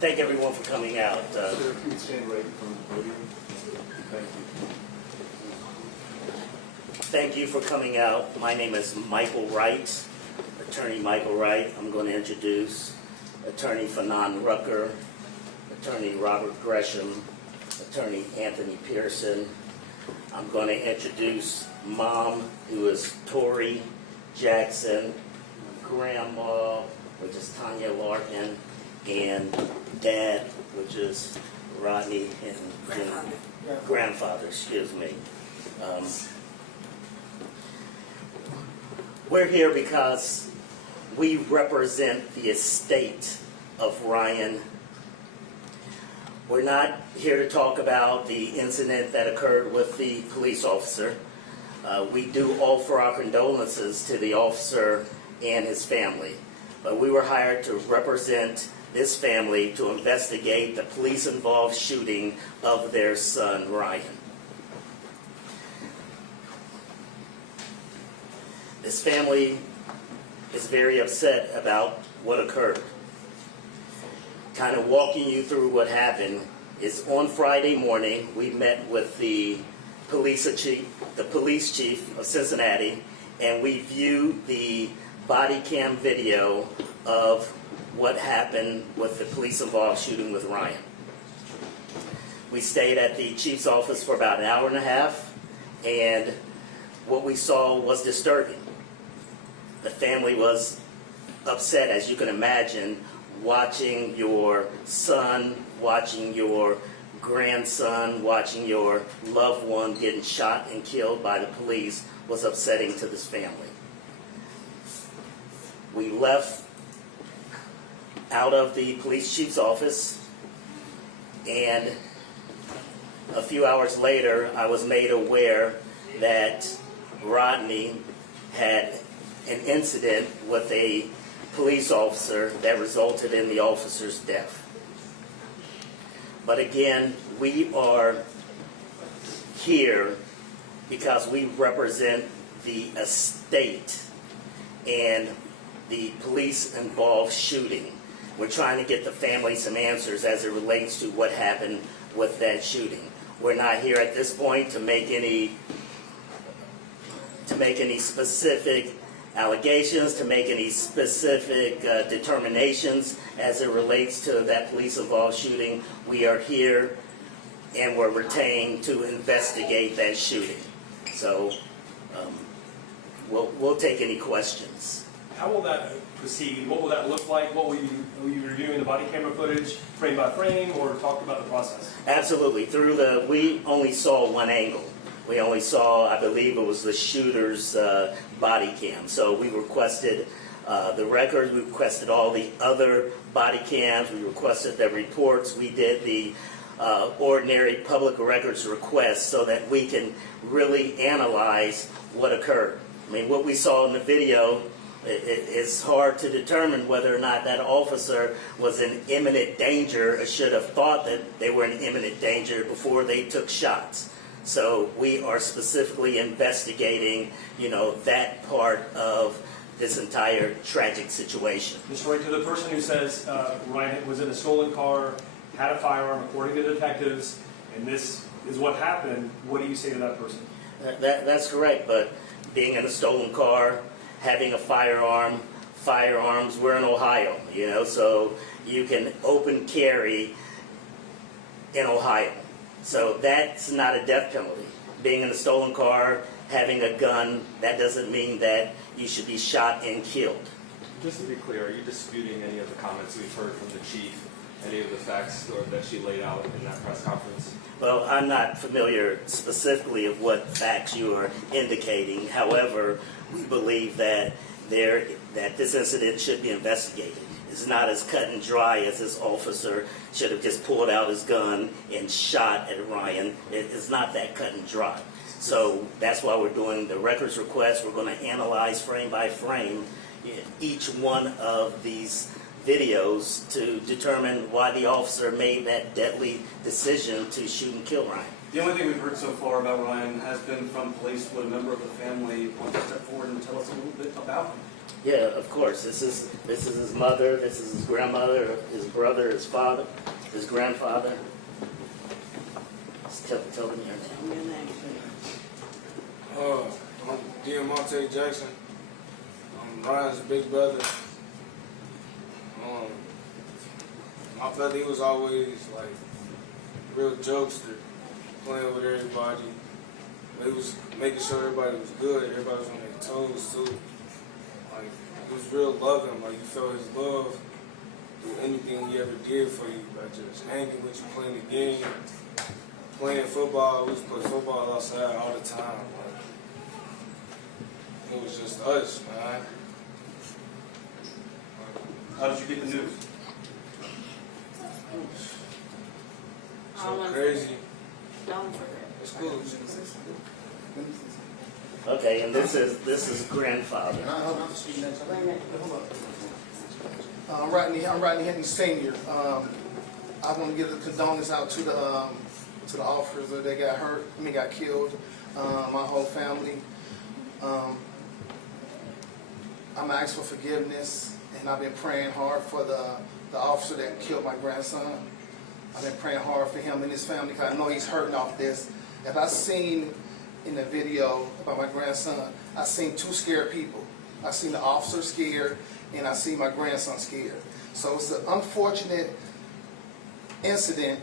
Thank everyone for coming out. Sir, if you would stand right in front of the podium. Thank you. Thank you for coming out. My name is Michael Wright, Attorney Michael Wright. I'm going to introduce Attorney Fanon Rucker, Attorney Robert Gresham, Attorney Anthony Pearson. I'm going to introduce Mom, who is Tori Jackson, Grandma, which is Tanya Larkin, and Dad, which is Rodney, and grandfather, excuse me. We're here because we represent the estate of Ryan. We're not here to talk about the incident that occurred with the police officer. We do offer our condolences to the officer and his family, but we were hired to represent this family to investigate the police-involved shooting of their son, Ryan. This family is very upset about what occurred. Kind of walking you through what happened is on Friday morning, we met with the police chief of Cincinnati, and we viewed the body cam video of what happened with the police-involved shooting with Ryan. We stayed at the chief's office for about an hour and a half, and what we saw was disturbing. The family was upset, as you can imagine, watching your son, watching your grandson, watching your loved one getting shot and killed by the police was upsetting to this family. We left out of the police chief's office, and a few hours later I was made aware that Rodney had an incident with a police officer that resulted in the officer's death. But again, we are here because we represent the estate and the police-involved shooting. We're trying to get the family some answers as it relates to what happened with that shooting. We're not here at this point to make any specific allegations, to make any specific determinations as it relates to that police-involved shooting. We are here and we're retained to investigate that shooting. So we'll take any questions. How will that proceed? What will that look like? Will you reviewing the body camera footage frame by frame, or talk about the process? Absolutely. We only saw one angle. We only saw, I believe it was the shooter's body cam. So we requested the records, we requested all the other body cams, we requested the reports, we did the ordinary public records request so that we can really analyze what occurred. I mean, what we saw in the video, it's hard to determine whether or not that officer was in imminent danger or should have thought that they were in imminent danger before they took shots. So we are specifically investigating, that part of this entire tragic situation. Mr. Wright, to the person who says Ryan was in a stolen car, had a firearm, according to detectives, and this is what happened, what do you say to that person? That's correct, but being in a stolen car, having a firearms, we're in Ohio, so you can open carry in Ohio. So that's not a death penalty. Being in a stolen car, having a gun, that doesn't mean that you should be shot and killed. Just to be clear, are you disputing any of the comments we've heard from the chief, any of the facts that she laid out in that press conference? Well, I'm not familiar specifically of what facts you are indicating. However, we believe that this incident should be investigated. It's not as cut and dry as this officer should have just pulled out his gun and shot at Ryan. It's not that cut and dry. So that's why we're doing the records request. We're going to analyze frame by frame each one of these videos to determine why the officer made that deadly decision to shoot and kill Ryan. The only thing we've heard so far about Ryan has been from police. Would a member of the family want to step forward and tell us a little bit about him? Yeah, of course. This is his mother, this is his grandmother, his brother, his father, his grandfather. Just tell them your name. I'm Diamante Jackson. I'm Ryan's big brother. My brother, he was always like a real jokester, playing with everybody. He was making sure everybody was good, everybody was on their toes too. Like, he was real loving, like you felt his love through anything he ever did for you, like just hanging with you, playing the game, playing football. We used to play football outside all the time. Like, it was just us, man. How did you get the news? So crazy. Don't It's cool. Okay, and this is grandfather. I'm Rodney Henry Sr. I want to give a condolence out to the officers that got hurt, got killed, my whole family. I'm asking for forgiveness, and I've been praying hard for the officer that killed my grandson. I've been praying hard for him and his family because I know he's hurting off this. If I seen in the video about my grandson, I seen two scared people. I seen the officer scared, and I seen my grandson scared. So it's an unfortunate incident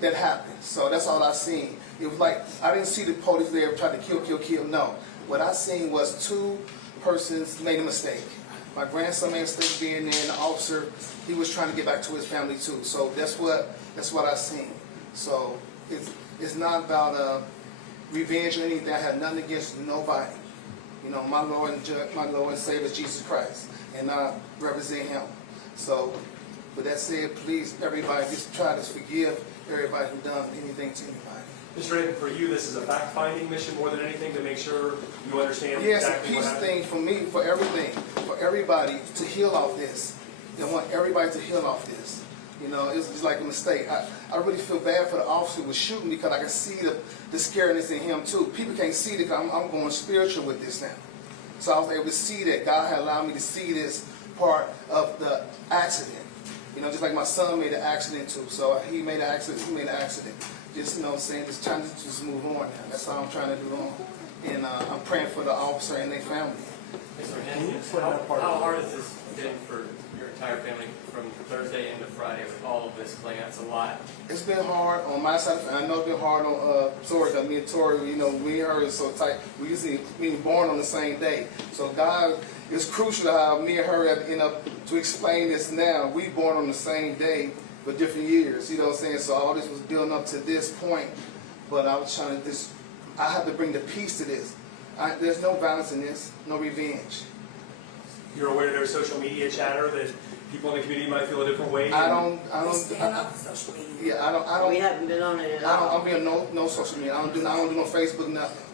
that happened. So that's all I seen. It was like, I didn't see the police there trying to kill. No. What I seen was two persons made a mistake. My grandson made a mistake being there, and the officer, he was trying to get back to his family too. So that's what I seen. So it's not about revenge or anything. I have nothing against nobody. You know, my Lord and Savior is Jesus Christ, and I represent Him. So, with that said, please, everybody, just try to forgive everybody who done anything to anybody. Mr. Aiden, for you, this is a fact-finding mission more than anything to make sure you understand Yeah, it's exactly a what peace happened. thing for me, for everything, for everybody to heal off this. I want everybody to heal off this. You know, it's just like a mistake. I really feel bad for the officer who was shooting because I can see the scariness in him too. People can't see it because I'm going spiritual with this now. So I was able to see that God had allowed me to see this part of the accident. You know, just like my son made an accident too. So he made an accident. Just, you know what I'm saying, just trying to just move on now. That's all I'm trying to do on. And I'm praying for the officer and their family. Mr. Henry, how hard has this been for your entire family from Thursday into Friday with all of this playing? That's a lot. It's been hard on my side, and I know it's been hard on Tori. Cause me and Tori, you know, we and her is so tight. We usually being born on the same day. So God, it's crucial how me and her have end up to explain this now. We born on the same day for different years. You know what I'm saying? So all this was building up to this point. But I was trying to I have to bring the peace to this. There's no violence in this, no revenge. You're aware there's social media chatter that people in the community might feel a different way? I don't. stand up for social media. Yeah, I don't. We haven't been on it at all. I'm being no social media. I don't do no Facebook, nothing.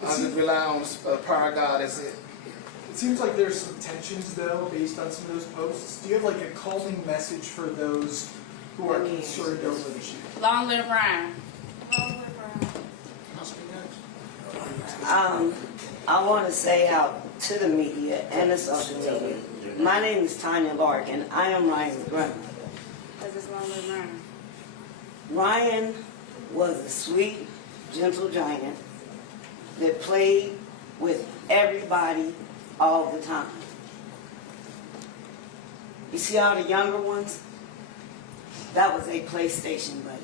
I just rely on the power of God. That's it. It seems like there's some tensions, though, based on some of those posts. Do you have like a calming message for those who are concerned over the shooting? Long live Ryan. I want to say out to the media and the social media, my name is Tanya Larkin. I am Ryan's grandmother. Because it's long live Ryan. Ryan was a sweet, gentle giant that played with everybody all the time. You see all the younger ones? That was a PlayStation buddy.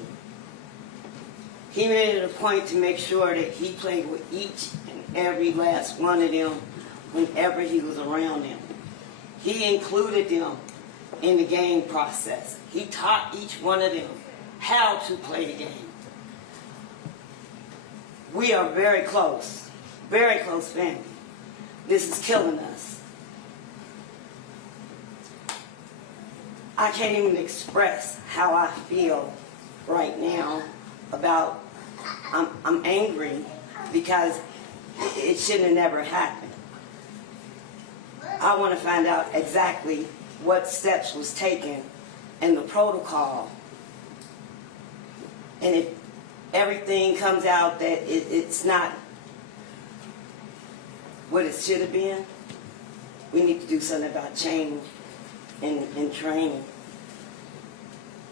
He made it a point to make sure that he played with each and every last one of them whenever he was around them. He included them in the game process. He taught each one of them how to play the game. We are very close family. This is killing us. I can't even express how I feel right now about, I'm angry because it shouldn't have never happened. I want to find out exactly what steps was taken and the protocol. And everything comes out that it's not what it should have been, we need to do something about change in training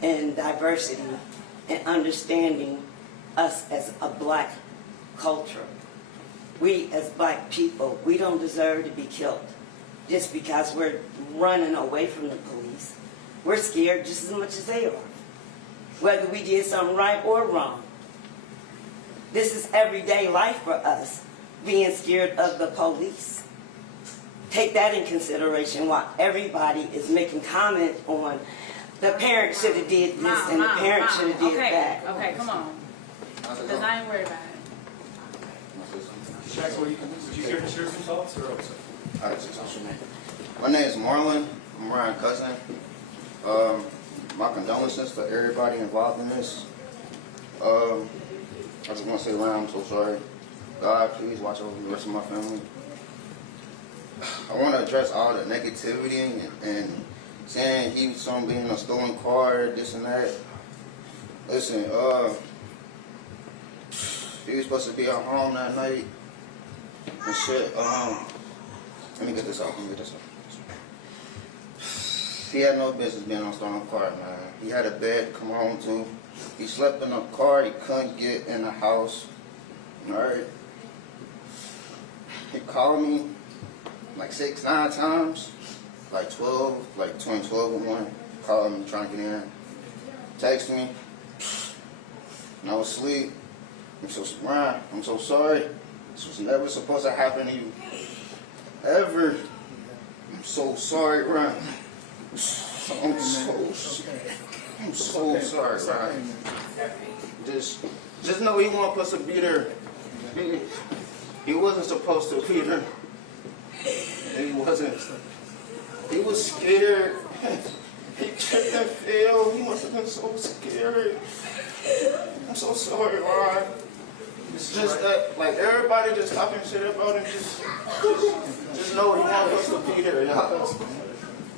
and diversity and understanding us as a black culture. We as black people, we don't deserve to be killed just because we're running away from the police. We're scared just as much as they are, whether we did something right or wrong. This is everyday life for us, being scared of the police. Take that in consideration while everybody is making comment on the parent should have did this and the parent should have did that. Okay, come on. Because I ain't worried about it. Jack, did you care to share some thoughts or also? My name is Marlon. I'm Ryan's cousin. My condolences for everybody involved in this. I just want to say, Ryan, I'm so sorry. God, please watch over the rest of my family. I want to address all the negativity and saying he was being in a stolen car, this and that. Listen, he was supposed to be at home that night and shit. Let me get this out. He had no business being on a stolen car, man. He had a bed to come home to. He slept in a car. He couldn't get in the house. All right. He called me like 6-9 times, like 12, like between 12 and 1. Called me trying to get in. Text me. And I was asleep. I'm so sorry. This was never supposed to happen to you. Ever. I'm so sorry, Ryan. I'm so sorry, Ryan. Just know he wasn't supposed to be there. He wasn't supposed to be there. He wasn't. He was scared. He tripped and fell. He must have been so scared. I'm so sorry, Ryan. It's just that, like, everybody just talking shit about him. Just know he wasn't supposed to be there.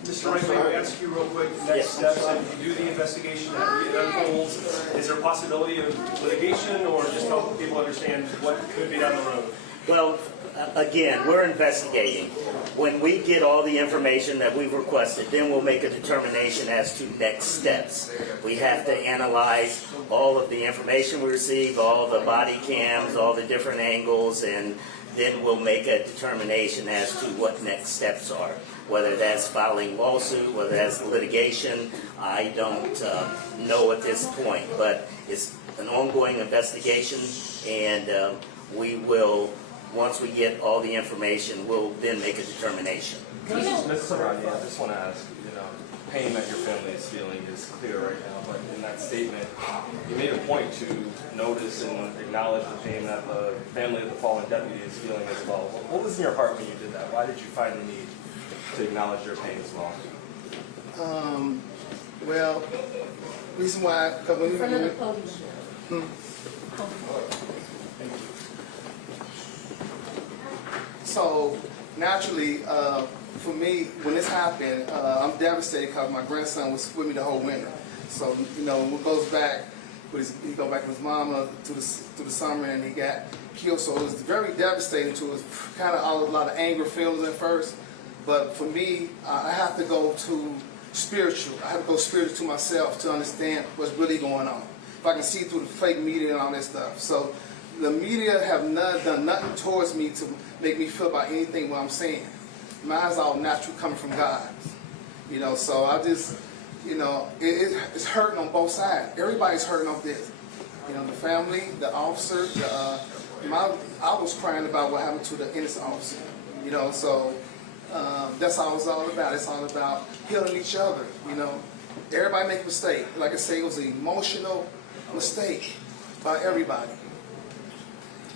Mr. Wright, may I ask you real quick, next steps, if you do the investigation and it unfolds, is there a possibility of litigation or just help people understand what could be down the road? Well, again, we're investigating. When we get all the information that we've requested, then we'll make a determination as to next steps. We have to analyze all of the information we receive, all the body cams, all the different angles, and then we'll make a determination as to what next steps are. Whether that's filing lawsuit, whether that's litigation, I don't know at this point, but it's an ongoing investigation, and we will, once we get all the information, we'll then make a determination. Mr. Rodney, I just want to ask, pain that your family is feeling is clear right now, but in that statement, you made a point to notice and acknowledge the pain that the family of the fallen deputy is feeling as well. What was in your heart when you did that? Why did you find the need to acknowledge your pain as well? Well, reason why, because when Front of the podium. So naturally, for me, when this happened, I'm devastated because my grandson was with me the whole winter. So when we goes back, he go back with his mama to the summer, and he got killed. So it was very devastating to us. Kind of a lot of anger feelings at first, but for me, I have to go to spiritual. I have to go spiritual to myself to understand what's really going on. If I can see through the fake media and all that stuff. So the media have done nothing towards me to make me feel about anything what I'm saying. Mine's all natural coming from God. So I just, it's hurting on both sides. Everybody's hurting off this. The family, the officer, I was crying about what happened to the innocent officer. So that's all it's all about. It's all about healing each other. Everybody make a mistake. Like I say, it was an emotional mistake by everybody.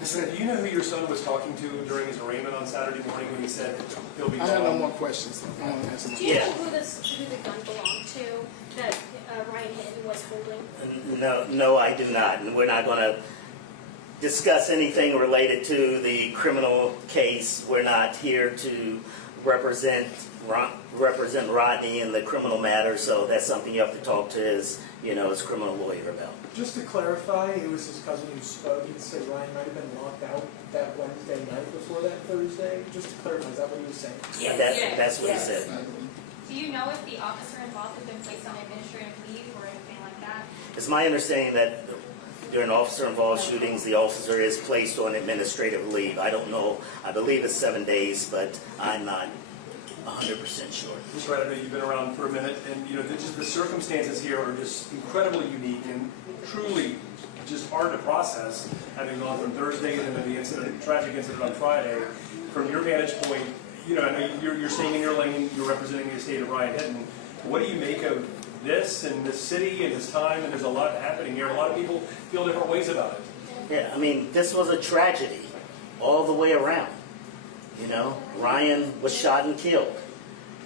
Do you know who your son was talking to during his arraignment on Saturday morning when he said he'll be I have no gone? more questions. I want to answer Do you know who the gun belonged to that Ryan Hinton was holding? No, I do not. And we're not going to discuss anything related to the criminal case. We're not here to represent represent Rodney in the criminal matter, so that's something you have to talk to his, his criminal lawyer about. Just to clarify, it was his cousin who spoke. He said Ryan might have been locked out that Wednesday night before that Thursday. Just to clarify, is that what he was saying? Yeah, that's what he said. Do you know if the officer involved has been placed on administrative leave or anything like that? It's my understanding that during officer-involved shootings, the officer is placed on administrative leave. I don't know. I believe it's 7 days, but I'm not 100% sure. Mr. Wright, I know you've been around for a minute, and just the circumstances here are just incredibly unique and truly just hard to process, having gone from Thursday and then the tragic incident on Friday. From your vantage point, I know you're staying in your lane, you're representing the estate of Ryan Hinton. What do you make of this and this city and this time? And there's a lot happening here. A lot of people feel different ways about it. Yeah, I mean, this was a tragedy all the way around. Ryan was shot and killed.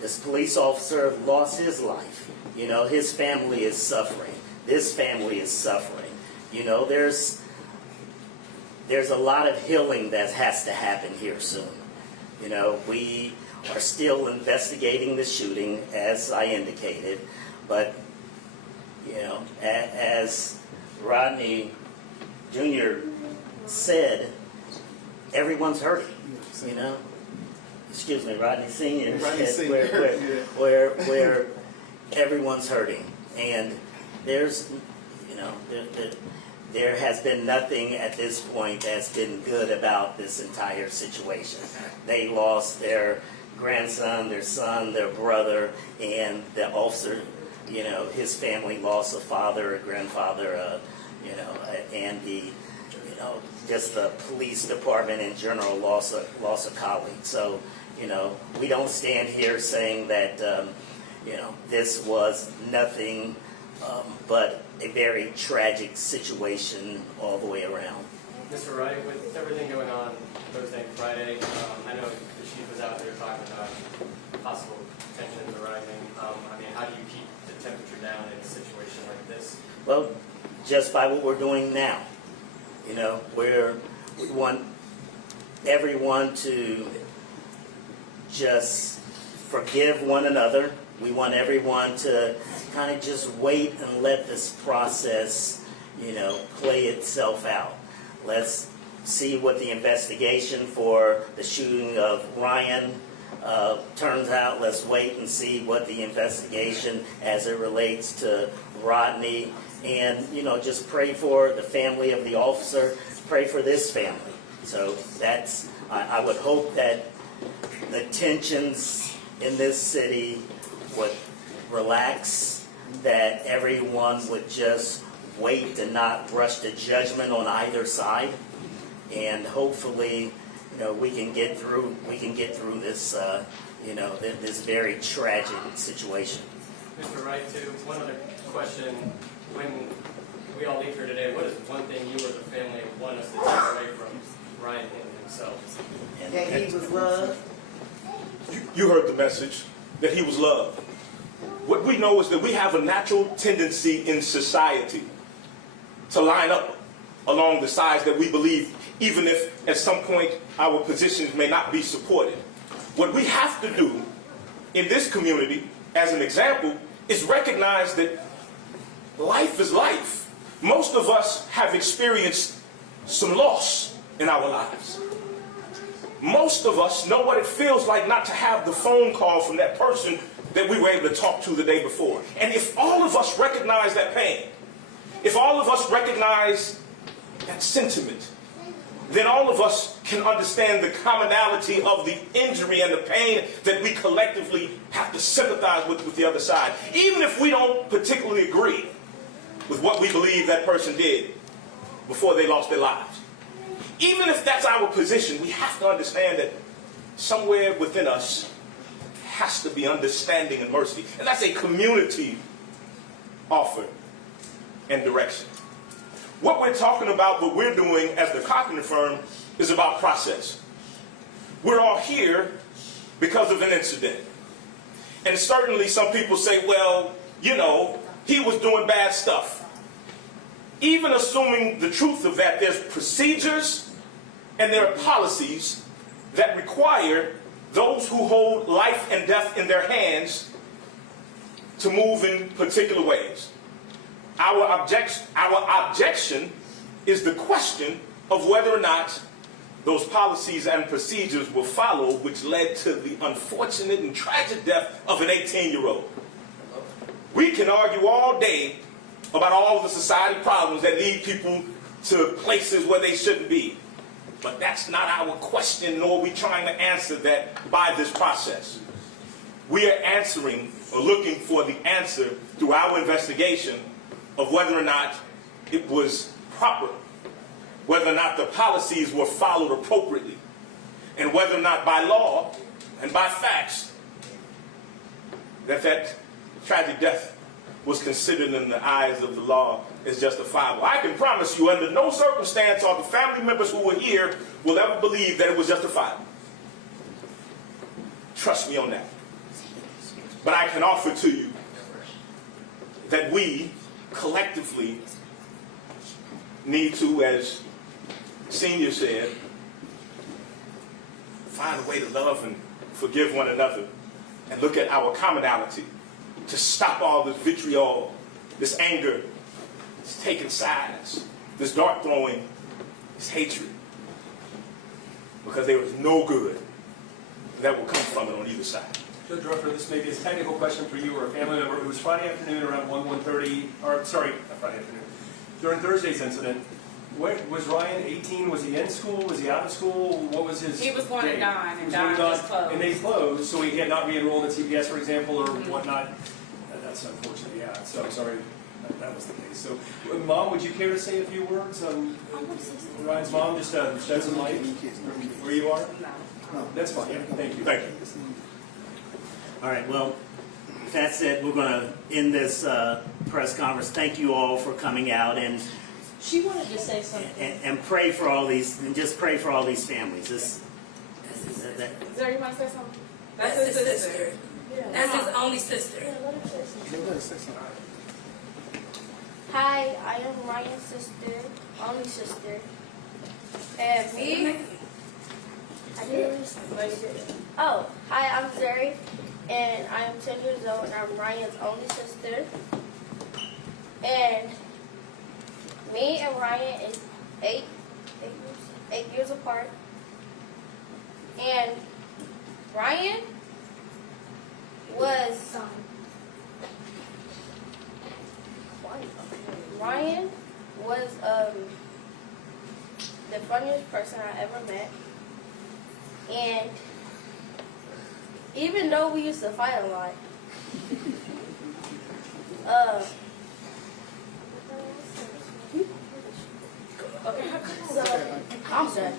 This police officer lost his life. His family is suffering. This family is suffering. There's a lot of healing that has to happen here soon. We are still investigating the shooting, as I indicated, but, as Rodney Jr. said, everyone's hurting, Excuse me, Rodney Sr. Rodney said Sr., where everyone's hurting. And there's, there has been nothing at this point that's been good about this entire situation. They lost their grandson, their son, their brother, and the officer, his family lost a father, a grandfather, and the, just the police department in general lost a colleague. So, we don't stand here saying that, this was nothing but a very tragic situation all the way around. Mr. Wright, with everything going on Thursday and Friday, I know the chief was out there talking about possible tensions arising. How do you keep the temperature down in a situation like this? Well, just by what we're doing now. We want everyone to just forgive one another. We want everyone to kind of just wait and let this process, play itself out. Let's see what the investigation for the shooting of Ryan turns out. Let's wait and see what the investigation as it relates to Rodney. And, just pray for the family of the officer, pray for this family. So I would hope that the tensions in this city would relax, that everyone would just wait and not rush to judgment on either side. And hopefully, we can get through this, this very tragic situation. Mr. Wright, too, one other question. When we all leave here today, what is one thing you or the family want us to take away from Ryan Hinton himself? That he was loved. You heard the message, that he was loved. What we know is that we have a natural tendency in society to line up along the sides that we believe, even if at some point our positions may not be supported. What we have to do in this community, as an example, is recognize that life is life. Most of us have experienced some loss in our lives. Most of us know what it feels like not to have the phone call from that person that we were able to talk to the day before. And if all of us recognize that pain, if all of us recognize that sentiment, then all of us can understand the commonality of the injury and the pain that we collectively have to sympathize with the other side. Even if we don't particularly agree with what we believe that person did before they lost their lives. Even if that's our position, we have to understand that somewhere within us has to be understanding and mercy. And that's a community offer and direction. What we're talking about, what we're doing as the Carpenter firm, is about process. We're all here because of an incident. And certainly some people say, well, he was doing bad stuff. Even assuming the truth of that, there's procedures and there are policies that require those who hold life and death in their hands to move in particular ways. Our objection is the question of whether or not those policies and procedures were followed, which led to the unfortunate and tragic death of an 18-year-old. We can argue all day about all the society problems that lead people to places where they shouldn't be. But that's not our question, nor are we trying to answer that by this process. We are answering or looking for the answer through our investigation of whether or not it was proper, whether or not the policies were followed appropriately, and whether or not by law and by facts that tragic death was considered in the eyes of the law as justifiable. I can promise you, under no circumstance are the family members who were here will ever believe that it was justifiable. Trust me on that. But I can offer to you that we collectively need to, as Senior said, find a way to love and forgive one another and look at our commonality to stop all this vitriol, this anger, this taking sides, this dart throwing, this hatred. Because there is no good that will come from it on either side. Judge Rucker, this may be a technical question for you or a family member. It was Friday afternoon around 1:30, or sorry, not Friday afternoon. During Thursday's incident, was Ryan 18? Was he in school? Was he out of school? What was his? He was going to date? Don, He and was Don going to just closed. And they closed, so he had not re-enrolled at CPS, for example, or whatnot. That's unfortunate, yeah. So I'm sorry that was the case. So, Mom, would you care to say a few words? Ryan's mom, just shed some light where you are? No. That's fine, yeah. Thank you. Thank you. All right, well, that said, we're going to end this press conference. Thank you all for coming out and She wanted to say something. and pray for all these, and just pray for all these families. Zara, you want to say something? That's his sister. That's his only sister. Hi, I am Ryan's sister, only sister. And me? I didn't. Oh, hi, I'm Zari, and I am 10 years old, and I'm Ryan's only sister. And me and Ryan is 8 years apart. And Ryan was the funniest person I ever met. And even though we used to fight a lot, so I'm done.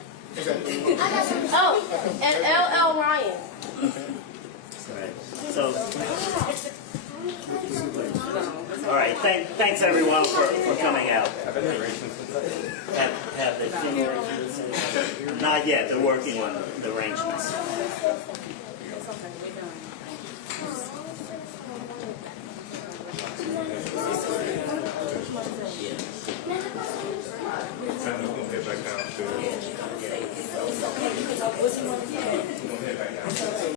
Oh, and LL Ryan. So, all right, thanks everyone for coming out. Have the funeral? Not yet, they're working on the arrangements. Yeah.